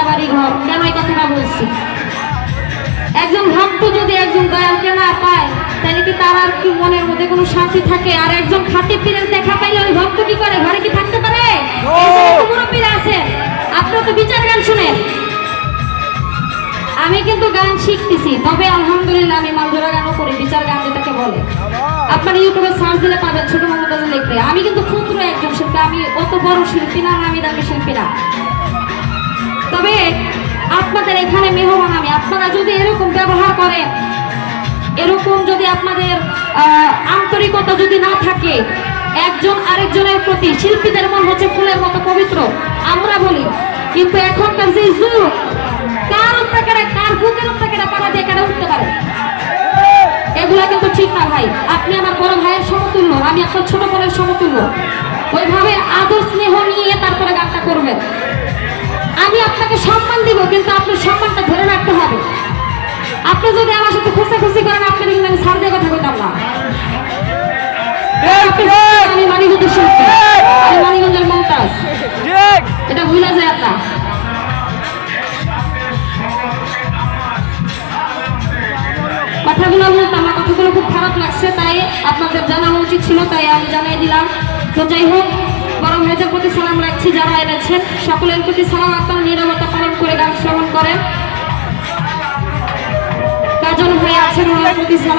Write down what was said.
ভাড়া বাড়ি ঘর। কেন এই কথাটা বলছি? একজন ভক্ত যদি একজন দয়ালকে না পায় তাহলে কি তার আর কি মনের মধ্যে কোনো শান্তি থাকে? আর একজন খাঁটি পীরের দেখা পাইলে ওই ভক্ত কি করে? ঘরে কি থাকতে পারে? মুরব্বীরা আছে, আপনারা তো বিচার গান শুনেন। আমি কিন্তু গান শিখতেছি, তবে আলহামদুলিল্লাহ আমি মালজোড়া গানও করি, বিচার গান যেটাকে বলে। আপনারা ইউটিউবে সার্চ দিলে পাবেন, ছোট মমতাজ লিখবে। আমি কিন্তু ক্ষুদ্র একজন শিল্পী, আমি অত বড় শিল্পী না, নামি দামি শিল্পী না। তবে আপনাদের এখানে মেহমান আমি, আপনারা যদি এরকম ব্যবহার করেন, এরকম যদি আপনাদের আন্তরিকতা যদি না থাকে একজন আরেকজনের প্রতি, শিল্পীদের মন হচ্ছে ফুলের মতো পবিত্র আমরা বলি, কিন্তু এখনকার যে যুগ, কার উপরে কার বুকের উপরে পাড়া দিয়ে কেটে উঠতে পারে, এগুলা কিন্তু ঠিক না ভাই। আপনি আমার বড় ভাইয়ের সমতুল্য, আমি আপনার ছোট বোনের সমতুল্য, ওইভাবে আদর স্নেহ নিয়ে তারপরে গানটা করবেন। আমি আপনাকে সম্মান দিব, কিন্তু আপনার সম্মানটা ধরে রাখতে হবে। আপনি যদি আমার সাথে খুশি করেন, আপনি কিন্তু আমি ছাড় দিয়ে কথা বলতাম না। আমি মানিকগঞ্জের শিল্পী, আমি মানিকগঞ্জের মমতাজ, এটা ভুলে যায় আপনার। কথাগুলো বলতে আমার কথাগুলো খুব খারাপ লাগছে, তাই আপনাদের জানানো উচিত ছিল, তাই আমি জানিয়ে দিলাম। তো যাই হোক, বড় ভাইদের প্রতি সালাম রাখছি, যারা এনেছেন সকলের প্রতি সালাম। আপনারা নীরবতা পালন করে গান শ্রবণ করেন। কাজল ভাই আছেন, ওনার প্রতি সালাম।